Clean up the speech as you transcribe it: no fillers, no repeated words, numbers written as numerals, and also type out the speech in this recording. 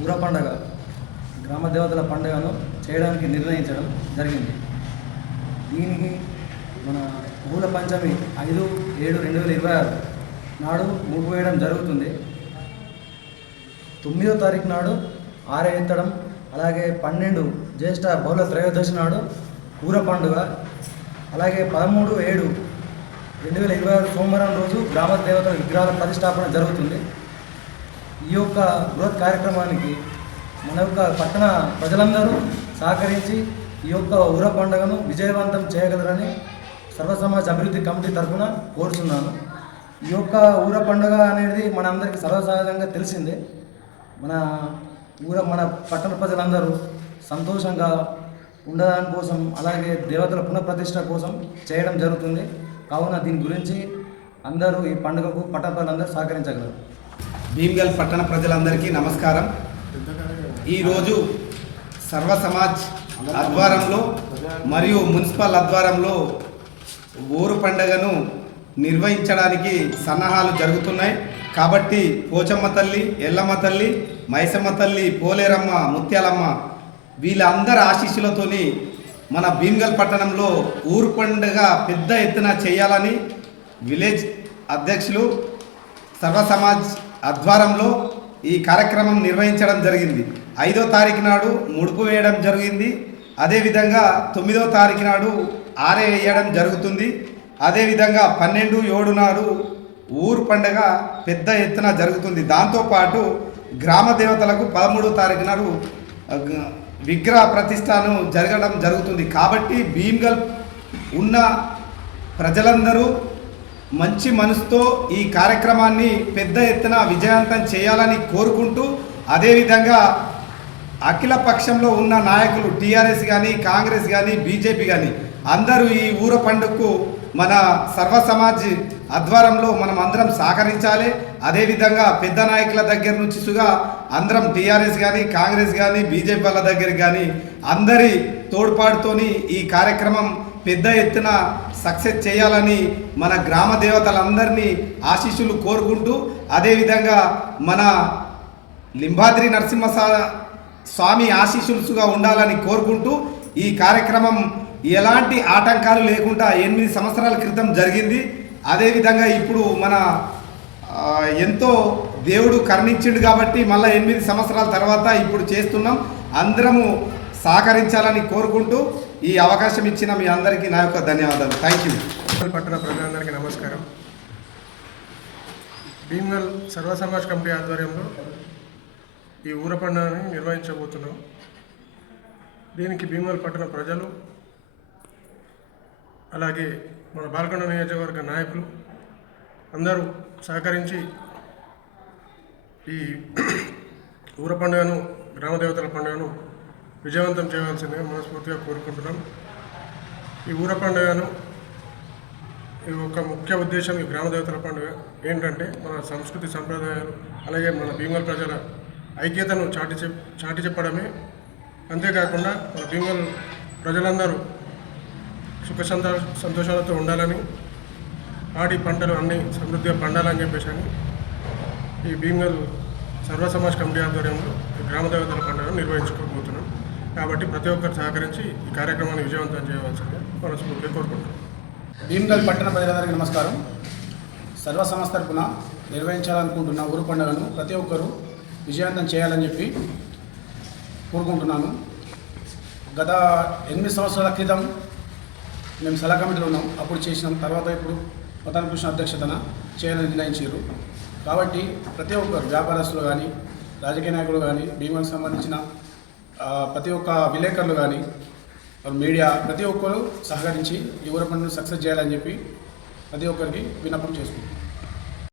ఊర పండగ గ్రామ దేవతల పండుగను చేయడానికి నిర్ణయించడం జరిగింది. దీనికి మన మూల పంచమి 5/7/2026 నాడు ముగ్గు వేయడం జరుగుతుంది. 9వ తారీఖు నాడు ఆరె ఎత్తడం, అలాగే 12 జ్యేష్ఠ బహుళ త్రయోదశి నాడు ఊర పండుగ, అలాగే 13/7/2026 సోమవారం రోజు గ్రామ దేవతల విగ్రహాల ప్రతిష్టాపన జరుగుతుంది. ఈ యొక్క బృహత్ కార్యక్రమానికి మన యొక్క పట్టణ ప్రజలందరూ సహకరించి ఈ యొక్క ఊర పండుగను విజయవంతం చేయగలరని సర్వ సమాజ్ అభివృద్ధి కమిటీ తరఫున కోరుతున్నాను. ఈ యొక్క ఊర పండుగ అనేది మనందరికీ సర్వసహజంగా తెలిసిందే. మన పట్టణ ప్రజలందరూ సంతోషంగా ఉండడానికి కోసం, అలాగే దేవతల పునఃప్రతిష్ఠ కోసం చేయడం జరుగుతుంది. కావున దీని గురించి అందరూ ఈ పండుగకు పట్టణ ప్రజలందరూ సహకరించగలరు. భీమ్గల్ పట్టణ ప్రజలందరికీ నమస్కారం. ఈరోజు సర్వ సమాజ్ ఆధ్వర్యంలో మరియు మున్సిపల్ ఆధ్వర్యంలో ఊరు పండుగను నిర్వహించడానికి సన్నాహాలు జరుగుతున్నాయి. కాబట్టి పోచమ్మ తల్లి, ఎల్లమ్మ తల్లి, మైసమ్మ తల్లి, పోలేరమ్మ, ముత్యాలమ్మ వీళ్ళందరి ఆశీస్సులతోని మన భీమ్గల్ పట్టణంలో ఊరు పండుగ పెద్ద ఎత్తున చేయాలని విలేజ్ అధ్యక్షులు సర్వ సమాజ్ ఆధ్వర్యంలో ఈ కార్యక్రమం నిర్వహించడం జరిగింది. 5వ తారీఖు నాడు ముడుపు వేయడం జరిగింది. అదేవిధంగా 9వ తారీఖు నాడు ఆరె వేయడం జరుగుతుంది. అదేవిధంగా 12/7 నాడు ఊరు పండుగ పెద్ద ఎత్తున జరుగుతుంది. దాంతోపాటు గ్రామ దేవతలకు 13వ తారీఖు నాడు విగ్రహ ప్రతిష్టను జరగడం జరుగుతుంది. కాబట్టి భీమ్గల్ ఉన్న ప్రజలందరూ మంచి మనసుతో ఈ కార్యక్రమాన్ని పెద్ద ఎత్తున విజయవంతం చేయాలని కోరుకుంటూ, అదేవిధంగా అఖిల పక్షంలో ఉన్న నాయకులు టీఆర్ఎస్ కానీ, కాంగ్రెస్ కానీ, బీజేపీ కానీ అందరూ ఈ ఊర పండుగకు మన సర్వ సమాజ్ ఆధ్వర్యంలో మనం అందరం సహకరించాలి. అదేవిధంగా పెద్ద నాయకుల దగ్గర నుంచి అందరం టీఆర్ఎస్ కానీ, కాంగ్రెస్ కానీ, బీజేపీ వాళ్ళ దగ్గర కానీ అందరి తోడ్పాటుతోని ఈ కార్యక్రమం పెద్ద ఎత్తున సక్సెస్ చేయాలని మన గ్రామ దేవతలందరినీ ఆశీస్సులు కోరుకుంటూ, అదేవిధంగా మన లింబాద్రి నరసింహ స్వామి ఆశీస్సులుగా ఉండాలని కోరుకుంటూ ఈ కార్యక్రమం ఎలాంటి ఆటంకాలు లేకుండా 8 సంవత్సరాల క్రితం జరిగింది. అదేవిధంగా ఇప్పుడు మన ఎంతో దేవుడు కరుణించిండు కాబట్టి మళ్ళీ 8 సంవత్సరాల తర్వాత ఇప్పుడు చేస్తున్నాం. అందరము సహకరించాలని కోరుకుంటూ ఈ అవకాశం ఇచ్చిన మీ అందరికీ నా యొక్క ధన్యవాదాలు. Thank you. పట్టణ ప్రజలందరికీ నమస్కారం. భీమ్గల్ సర్వ సమాజ్ కమిటీ ఆధ్వర్యంలో ఈ ఊర పండుగని నిర్వహించబోతున్నాం. దీనికి భీమ్గల్ పట్టణ ప్రజలు, అలాగే మన బాల్కొండ నియోజకవర్గ నాయకులు అందరూ సహకరించి ఈ ఊర పండుగను, గ్రామదేవతల పండుగను విజయవంతం చేయవలసిందిగా మనస్ఫూర్తిగా కోరుకుంటున్నాం. ఈ ఊర పండుగను ఈ ఒక ముఖ్య ఉద్దేశం, ఈ గ్రామదేవతల పండుగ ఏంటంటే మన సంస్కృతి సంప్రదాయాలు, అలాగే మన భీమ్గల్ ప్రజల ఐక్యతను చాటి చెప్పడమే. అంతేకాకుండా మన భీమ్గల్ ప్రజలందరూ సుఖ సంతోషాలతో ఉండాలని, ఆడి పంటలు అన్నీ సమృద్ధిగా పండాలని చెప్పేసి ఈ భీమ్గల్ సర్వ సమాజ్ కమిటీ ఆధ్వర్యంలో గ్రామదేవతల పండుగను నిర్వహించుకోబోతున్నాం. కాబట్టి ప్రతి ఒక్కరు సహకరించి ఈ కార్యక్రమాన్ని విజయవంతం చేయవలసిందిగా మనస్ఫూర్తిగా కోరుకుంటున్నాం. భీమ్గల్ పట్టణ ప్రజలందరికీ నమస్కారం. సర్వ సంస్థ తరపున నిర్వహించాలనుకుంటున్న ఊరు పండుగను ప్రతి ఒక్కరూ విజయవంతం చేయాలని చెప్పి కోరుకుంటున్నాను. గత 8 సంవత్సరాల క్రితం మేము సలహా కమిటీలో ఉన్నాం, అప్పుడు చేసినాం. తర్వాత ఇప్పుడు మతాన కృష్ణ అధ్యక్షతన చేయాలని నిర్ణయించారు. కాబట్టి ప్రతి ఒక్కరు వ్యాపారస్తులు కానీ, రాజకీయ నాయకులు కానీ, భీమ్గల్కి సంబంధించిన ప్రతి ఒక్క విలేకరులు కానీ, మీడియా ప్రతి ఒక్కరు సహకరించి ఈ ఊర పండుగను సక్సెస్ చేయాలని చెప్పి ప్రతి ఒక్కరికి విన్నపం చేసుకుంటాం.